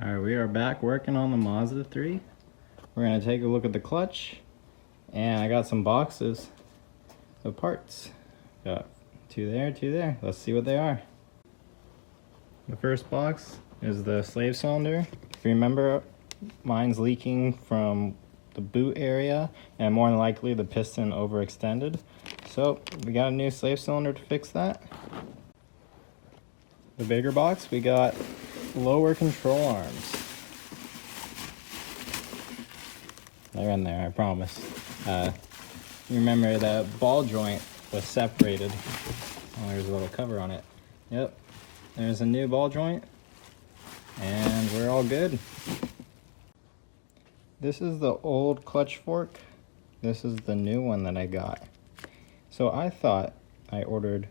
Alright, we are back working on the Mazda 3. We're going to take a look at the clutch, and I got some boxes of parts. Got two there. Let's see what they are. The first box is the slave cylinder. If you remember, mine's leaking from the boot area, and more than likely the piston overextended. So we got a new slave cylinder to fix that. The bigger box, we got lower control arms. They're in there, I promise. Remember the ball joint was separated. Oh, there's a little cover on it. Yep, there's a new ball joint, and we're all good. This is the old clutch fork. This is the new one that I got. So I thought I ordered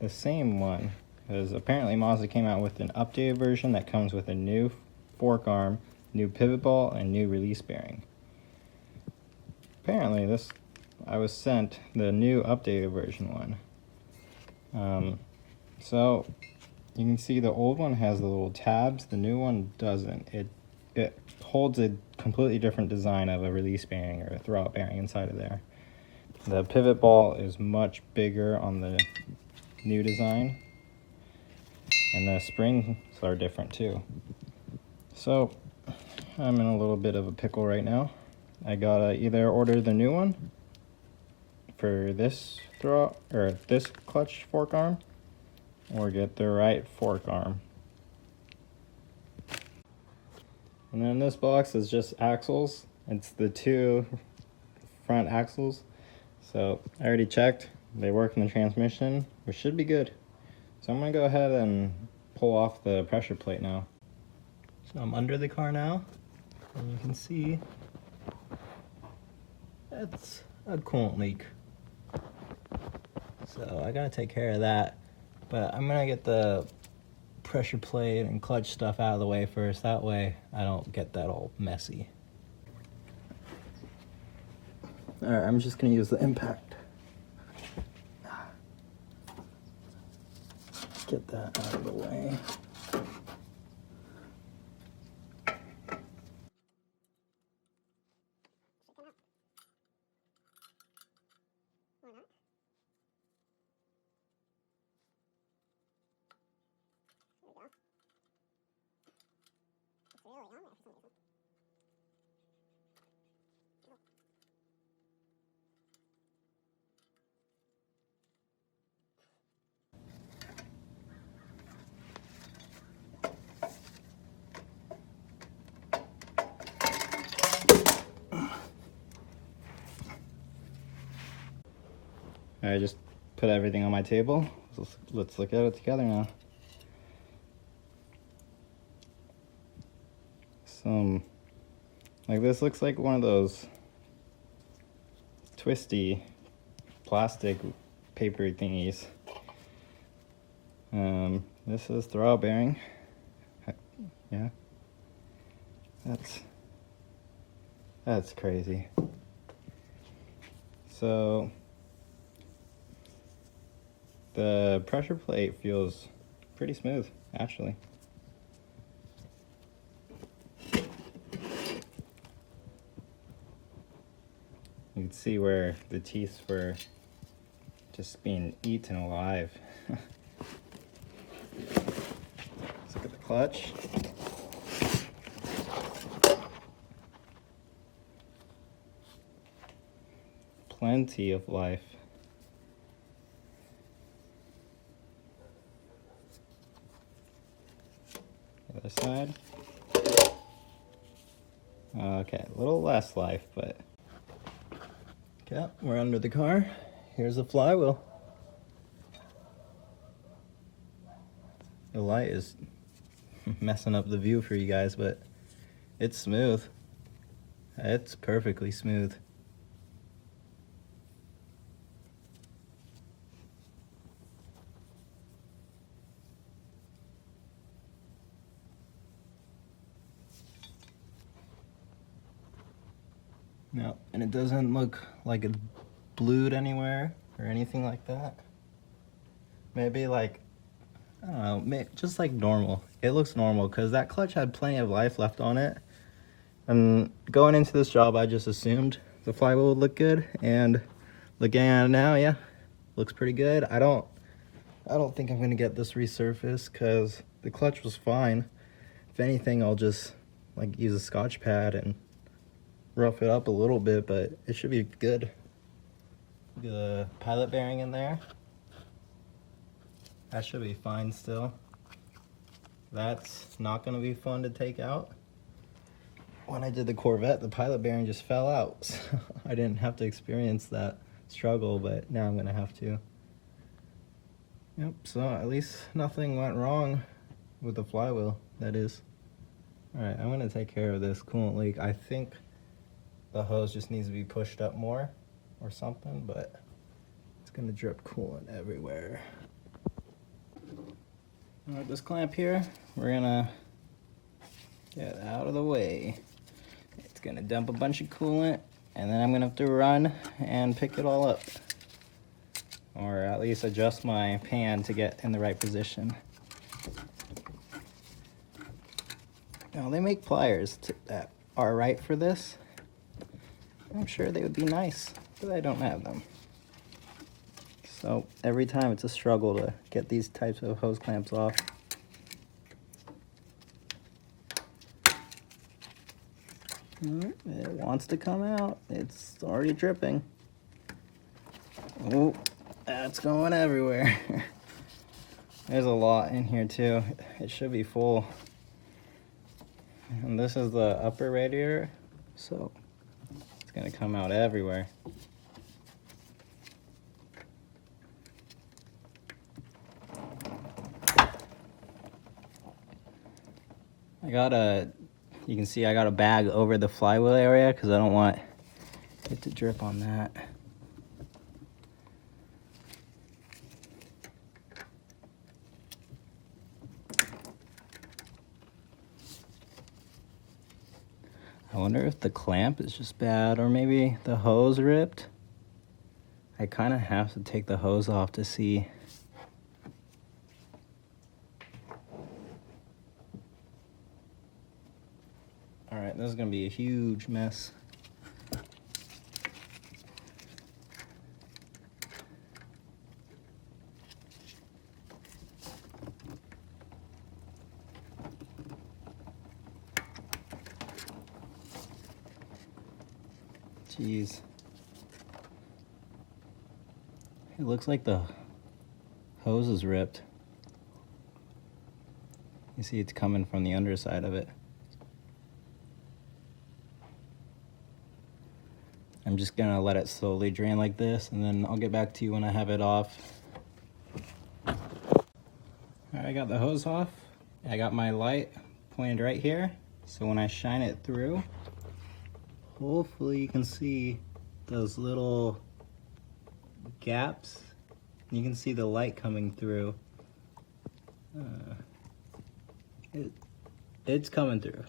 the same one, because apparently Mazda came out with an updated version that comes with a new fork arm, new pivot ball, and new release bearing. Apparently I was sent the new updated version one. So you can see the old one has the little tabs, the new one doesn't. It holds a completely different design of a release bearing or a throwout bearing inside of there. The pivot ball is much bigger on the new design, and the springs are different too. So I'm in a little bit of a pickle right now. I gotta either order the new one for this throwout or this clutch fork arm, or get the right fork arm. And then this box is just axles. It's the two front axles. So I already checked, they work in the transmission, which should be good. So I'm gonna go ahead and pull off the pressure plate now. So I'm under the car now, and you can see that's a coolant leak. So I gotta take care of that, but I'm gonna get the pressure plate and clutch stuff out of the way first. That way I don't get that all messy. All right, I'm just gonna use the impact. Get that out of the way. I just put everything on my table. Let's look at it together now. Like this looks like one of those twisty plastic paper thingies. This is throwout bearing. Yeah. That's crazy. So the pressure plate feels pretty smooth, actually. You can see where the teeth were just being eaten alive. Let's look at the clutch. Plenty of life. The other side. Okay, a little less life, but okay, we're under the car. Here's the flywheel. The light is messing up the view for you guys, but it's smooth. It's perfectly smooth. No, and it doesn't look like it's blued anywhere or anything like that. Maybe like I don't know, just like normal. It looks normal because that clutch had plenty of life left on it. And going into this job, I just assumed the flywheel would look good, and looking at it now, yeah, looks pretty good. I don't think I'm gonna get this resurfaced because the clutch was fine. If anything, I'll just like use a Scotch pad and rough it up a little bit, but it should be good. The pilot bearing in there, that should be fine still. That's not gonna be fun to take out. When I did the Corvette, the pilot bearing just fell out. So I didn't have to experience that struggle, but now I'm gonna have to. Yep, so at least nothing went wrong with the flywheel, that is. All right, I'm gonna take care of this coolant leak. I think the hose just needs to be pushed up more or something, but it's gonna drip coolant everywhere. All right, this clamp here, we're gonna get out of the way. It's gonna dump a bunch of coolant, and then I'm gonna have to run and pick it all up. Or at least adjust my pan to get in the right position. Now they make pliers that are right for this. I'm sure they would be nice, but I don't have them. So every time it's a struggle to get these types of hose clamps off. It wants to come out. It's already dripping. Oh, that's going everywhere. There's a lot in here too. It should be full. And this is the upper radiator, so it's gonna come out everywhere. You can see I got a bag over the flywheel area because I don't want it to drip on that. I wonder if the clamp is just bad or maybe the hose ripped. I kind of have to take the hose off to see. All right, this is gonna be a huge mess. Jeez. It looks like the hose is ripped. You see it's coming from the underside of it. I'm just gonna let it slowly drain like this, and then I'll get back to you when I have it off. All right, I got the hose off. I got my light pointed right here, so when I shine it through, hopefully you can see those little gaps. You can see the light coming through. It's coming through.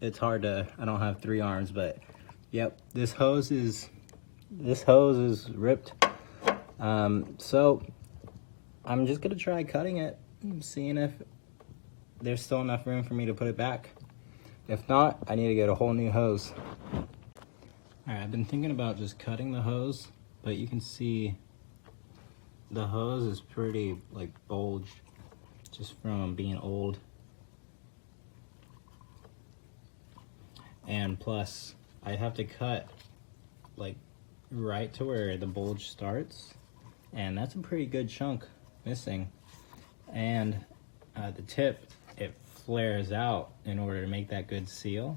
It's hard to, I don't have 3 arms, but yep, this hose is ripped. So I'm just gonna try cutting it, seeing if there's still enough room for me to put it back. If not, I need to get a whole new hose. All right, I've been thinking about just cutting the hose, but you can see the hose is pretty like bulged just from being old. And plus, I have to cut like right to where the bulge starts, and that's a pretty good chunk missing. And the tip, it flares out in order to make that good seal.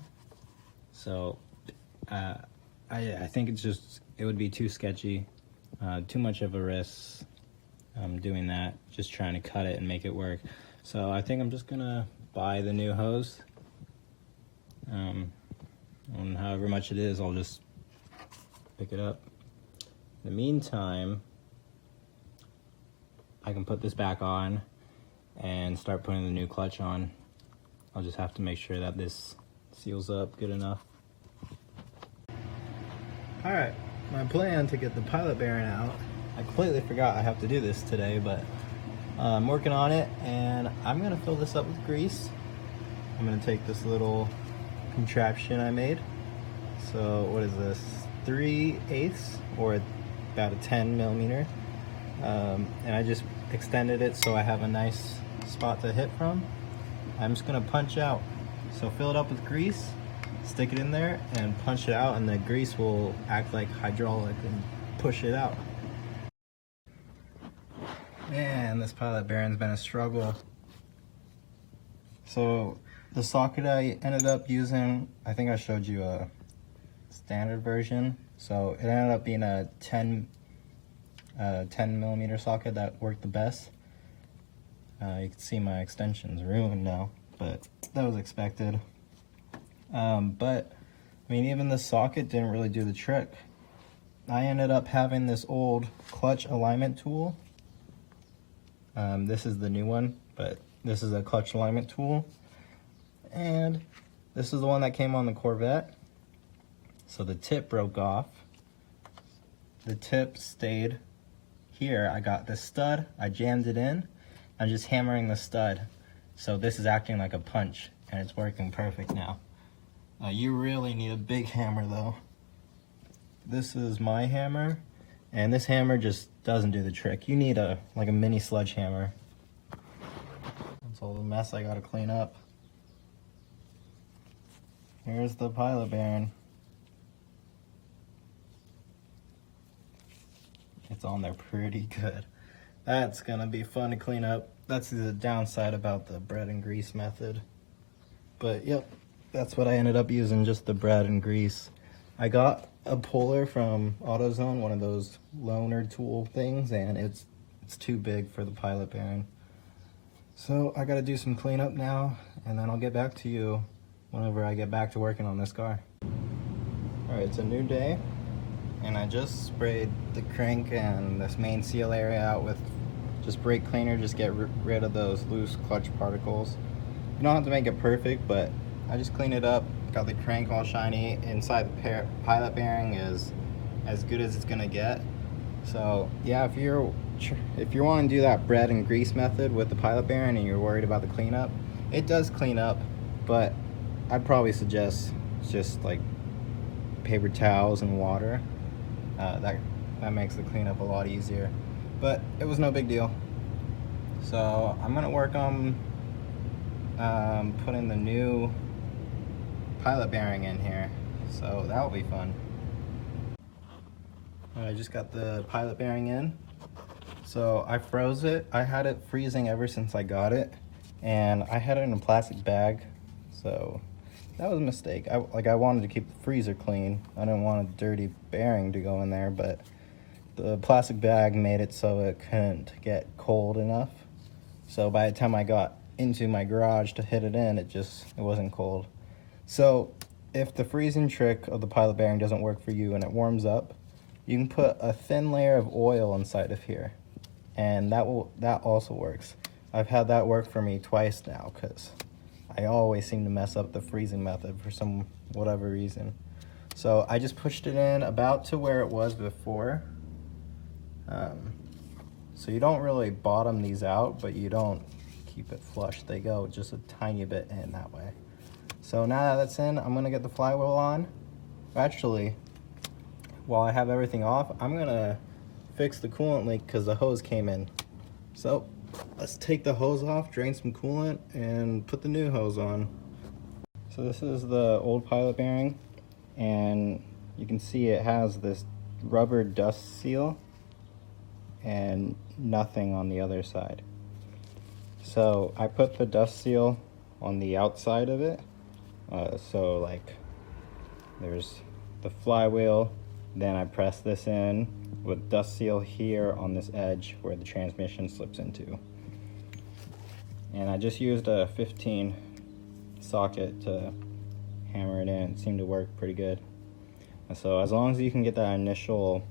So I think it would be too sketchy, too much of a risk doing that, just trying to cut it and make it work. So I think I'm just gonna buy the new hose. And however much it is, I'll just pick it up. In the meantime, I can put this back on and start putting the new clutch on. I'll just have to make sure that this seals up good enough. All right, my plan to get the pilot bearing out, I completely forgot I have to do this today, but I'm working on it, and I'm gonna fill this up with grease. I'm gonna take this little contraption I made. So what is this? 3/8 or about a 10 millimeter. And I just extended it so I have a nice spot to hit from. I'm just gonna punch out. So fill it up with grease, stick it in there, and punch it out, and the grease will act like hydraulic and push it out. Man, this pilot bearing's been a struggle. So the socket I ended up using, I think I showed you a standard version. So it ended up being a 10 millimeter socket that worked the best. You can see my extension's ruined now, but that was expected. But I mean, even the socket didn't really do the trick. I ended up having this old clutch alignment tool. This is the new one, but this is a clutch alignment tool. And this is the one that came on the Corvette. So the tip broke off. The tip stayed here. I got this stud, I jammed it in. I'm just hammering the stud. So this is acting like a punch, and it's working perfect now. You really need a big hammer though. This is my hammer, and this hammer just doesn't do the trick. You need like a mini sledgehammer. That's all the mess I gotta clean up. Here's the pilot bearing. It's on there pretty good. That's gonna be fun to clean up. That's the downside about the bread and grease method. But yep, that's what I ended up using, just the bread and grease. I got a puller from AutoZone, one of those loaner tool things, and it's too big for the pilot bearing. So I gotta do some cleanup now, and then I'll get back to you whenever I get back to working on this car. All right, it's a new day, and I just sprayed the crank and this main seal area out with just brake cleaner, just get rid of those loose clutch particles. You don't have to make it perfect, but I just cleaned it up, got the crank all shiny. Inside the pilot bearing is as good as it's gonna get. So yeah, if you're wanting to do that bread and grease method with the pilot bearing and you're worried about the cleanup, it does clean up, but I'd probably suggest just like paper towels and water. That makes the cleanup a lot easier. But it was no big deal. So I'm gonna work on putting the new pilot bearing in here. So that'll be fun. I just got the pilot bearing in. So I froze it. I had it freezing ever since I got it, and I had it in a plastic bag. So that was a mistake. I wanted to keep the freezer clean. I didn't want a dirty bearing to go in there, but the plastic bag made it so it couldn't get cold enough. So by the time I got into my garage to hit it in, it wasn't cold. So if the freezing trick of the pilot bearing doesn't work for you and it warms up, you can put a thin layer of oil inside of here, and that also works. I've had that work for me twice now, because I always seem to mess up the freezing method for whatever reason. So I just pushed it in about to where it was before. So you don't really bottom these out, but you don't keep it flush. They go just a tiny bit in that way. So now that that's in, I'm gonna get the flywheel on. Actually, while I have everything off, I'm gonna fix the coolant leak because the hose came in. So let's take the hose off, drain some coolant, and put the new hose on. So this is the old pilot bearing, and you can see it has this rubber dust seal and nothing on the other side. So I put the dust seal on the outside of it. So like there's the flywheel, then I press this in with dust seal here on this edge where the transmission slips into. And I just used a 15 socket to hammer it in. It seemed to work pretty good. And so as long as you can get that initial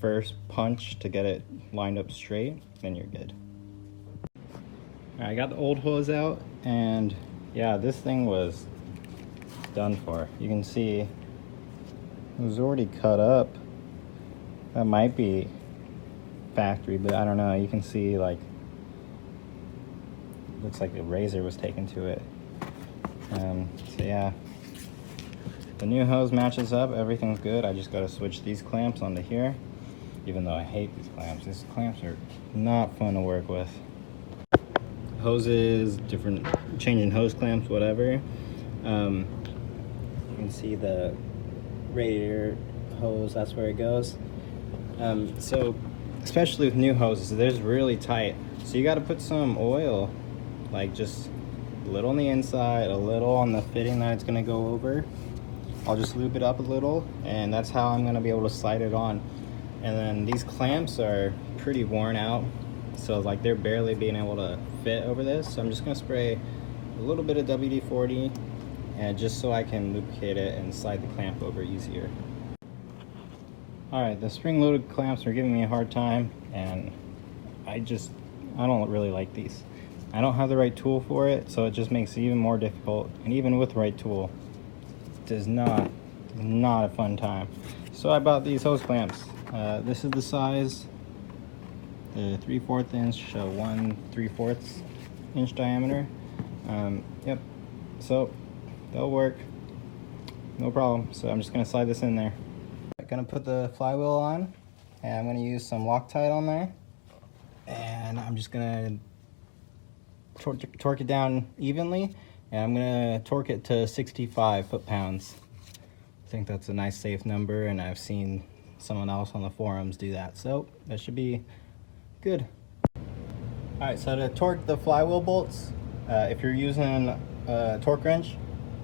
first punch to get it lined up straight, then you're good. All right, I got the old hose out, and yeah, this thing was done for. You can see it was already cut up. That might be factory, but I don't know. You can see like looks like a razor was taken to it. So yeah, the new hose matches up, everything's good. I just gotta switch these clamps onto here, even though I hate these clamps. These clamps are not fun to work with. Hoses, different, changing hose clamps, whatever. You can see the radiator hose, that's where it goes. So especially with new hoses, they're really tight, so you got to put some oil, like just a little on the inside, a little on the fitting that it's going to go over. I'll just lube it up a little, and that's how I'm going to be able to slide it on. And then these clamps are pretty worn out, so like they're barely being able to fit over this, so I'm just going to spray a little bit of WD-40, and just so I can lubricate it and slide the clamp over easier. Alright, the spring-loaded clamps are giving me a hard time, and I don't really like these. I don't have the right tool for it, so it just makes it even more difficult, and even with the right tool, it is not a fun time. So I bought these hose clamps. This is the size, the 3/4 inch, 1 3/4 inch diameter. Yep, so they'll work, no problem. So I'm just gonna slide this in there. I'm gonna put the flywheel on, and I'm gonna use some Loctite on there, and I'm just gonna torque it down evenly, and I'm gonna torque it to 65 foot-pounds. I think that's a nice safe number, and I've seen someone else on the forums do that, so that should be good. All right, so to torque the flywheel bolts, if you're using a torque wrench,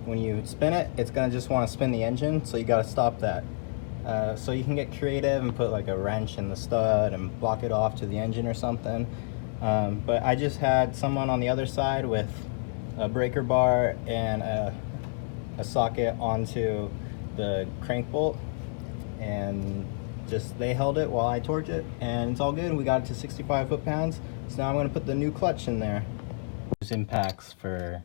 when you spin it, it's gonna just want to spin the engine, so you got to stop that. So you can get creative and put like a wrench in the stud and block it off to the engine or something. But I just had someone on the other side with a breaker bar and a socket onto the crank bolt, and just they held it while I torqued it, and it's all good. We got it to 65 foot-pounds. So now I'm going to put the new clutch in there. There's impacts for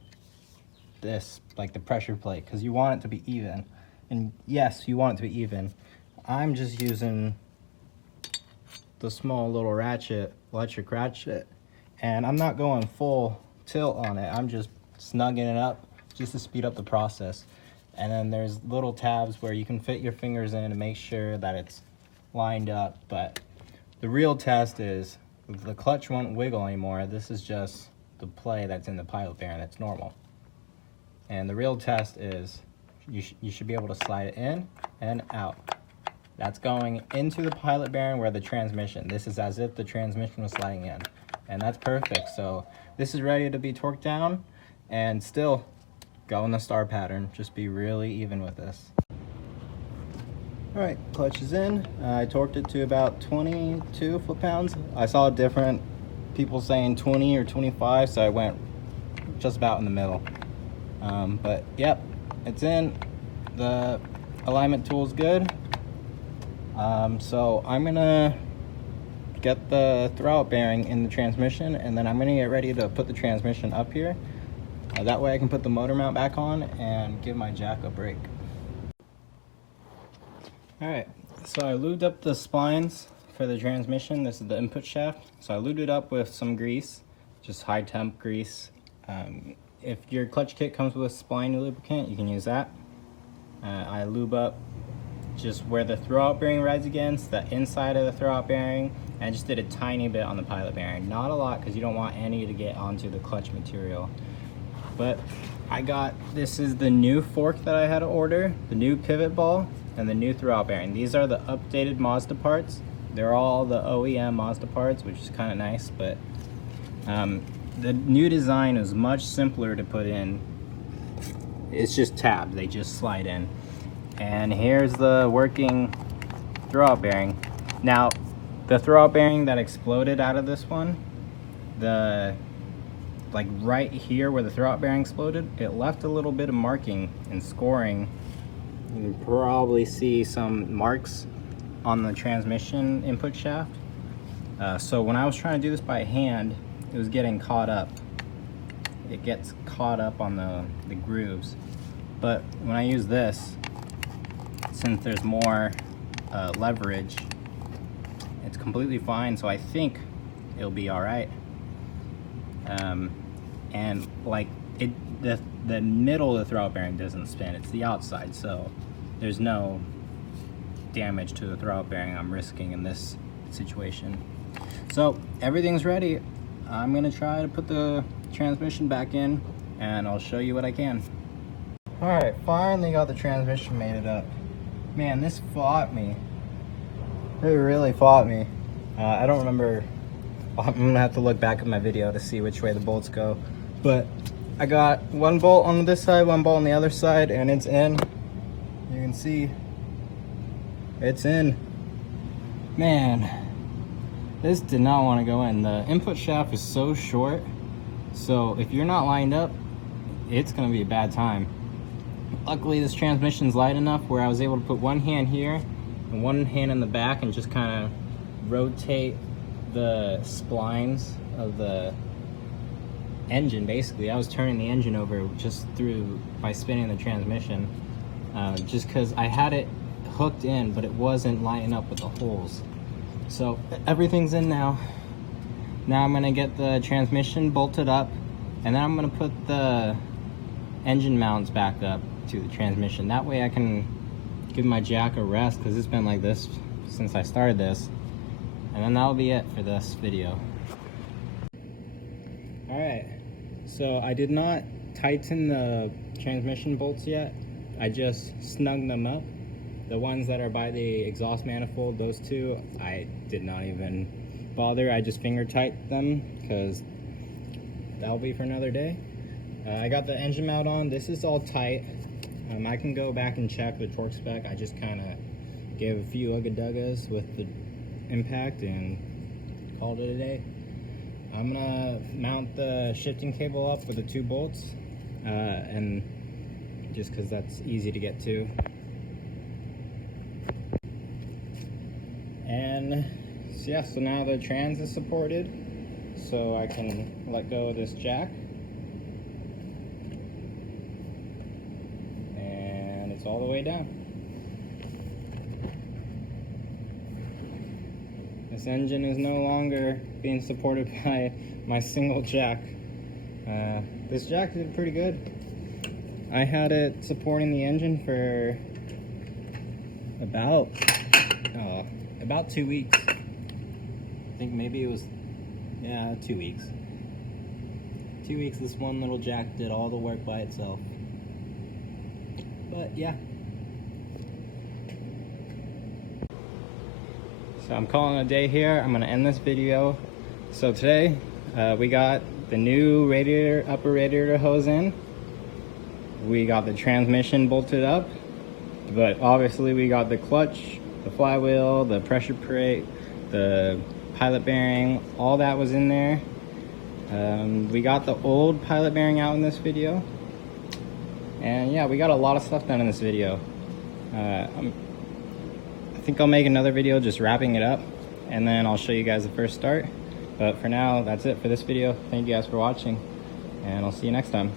this, like the pressure plate, because you want it to be even. And yes, you want it to be even. I'm just using the small little ratchet, electric ratchet, and I'm not going full tilt on it. I'm just snugging it up just to speed up the process. And then there's little tabs where you can fit your fingers in to make sure that it's lined up. But the real test is the clutch won't wiggle anymore. This is just the play that's in the pilot bearing that's normal. And the real test is you should be able to slide it in and out. That's going into the pilot bearing where the transmission. This is as if the transmission was sliding in. And that's perfect. So this is ready to be torqued down, and still go in the star pattern. Just be really even with this. All right, clutch is in. I torqued it to about 22 foot-pounds. I saw different people saying 20 or 25, so I went just about in the middle. But yep, it's in. The alignment tool is good. So I'm gonna get the throwout bearing in the transmission, and then I'm gonna get ready to put the transmission up here. That way I can put the motor mount back on and give my jack a break. All right, so I lubed up the splines for the transmission. This is the input shaft. So I lubed it up with some grease, just high temp grease. If your clutch kit comes with spline lubricant, you can use that. I lube up just where the throwout bearing rides against, the inside of the throwout bearing, and I just did a tiny bit on the pilot bearing. Not a lot, because you don't want any to get onto the clutch material. But this is the new fork that I had to order, the new pivot ball, and the new throwout bearing. These are the updated Mazda parts. They're all the OEM Mazda parts, which is kind of nice, but the new design is much simpler to put in. It's just tabs, they just slide in. And here's the working throwout bearing. Now, the throwout bearing that exploded out of this one, like right here where the throwout bearing exploded, it left a little bit of marking and scoring. You can probably see some marks on the transmission input shaft. So when I was trying to do this by hand, it was getting caught up. It gets caught up on the grooves. But when I use this, since there's more leverage, it's completely fine, so I think it'll be all right. and like the middle of the throttle bearing doesn't spin, it's the outside, so there's no damage to the throttle bearing I'm risking in this situation. So everything's ready. I'm gonna try to put the transmission back in and I'll show you what I can. Alright, finally got the transmission mated up. Man, this fought me. It really fought me. I don't remember. I'm gonna have to look back at my video to see which way the bolts go. But I got one bolt on this side, one bolt on the other side, and it's in. You can see it's in. Man, this did not want to go in. The input shaft is so short, so if you're not lined up, it's gonna be a bad time. Luckily, this transmission's light enough where I was able to put one hand here and one hand in the back and just kind of rotate the splines of the engine. Basically, I was turning the engine over just by spinning the transmission, just because I had it hooked in, but it wasn't lining up with the holes. So everything's in now. Now I'm gonna get the transmission bolted up, and then I'm gonna put the engine mounts back up to the transmission. That way I can give my jack a rest, because it's been like this since I started this. And then that'll be it for this video. Alright, so I did not tighten the transmission bolts yet. I just snugged them up. The ones that are by the exhaust manifold, those two, I did not even bother. I just finger tightened them, because that'll be for another day. I got the engine mount on. This is all tight. I can go back and check the torque spec. I just kind of gave a few ugga-duggas with the impact and called it a day. I'm gonna mount the shifting cable up with the 2 bolts, and just because that's easy to get to. And so yeah, so now the trans is supported, so I can let go of this jack. And it's all the way down. This engine is no longer being supported by my single jack. This jack did pretty good. I had it supporting the engine for about 2 weeks. I think maybe it was, yeah, 2 weeks. 2 weeks, this one little jack did all the work by itself. But yeah. So I'm calling it a day here. I'm gonna end this video. So today, we got the new radiator, upper radiator hose in. We got the transmission bolted up, but obviously we got the clutch, the flywheel, the pressure plate, the pilot bearing, all that was in there. We got the old pilot bearing out in this video. And yeah, we got a lot of stuff done in this video. I think I'll make another video just wrapping it up, and then I'll show you guys the first start. But for now, that's it for this video. Thank you guys for watching, and I'll see you next time.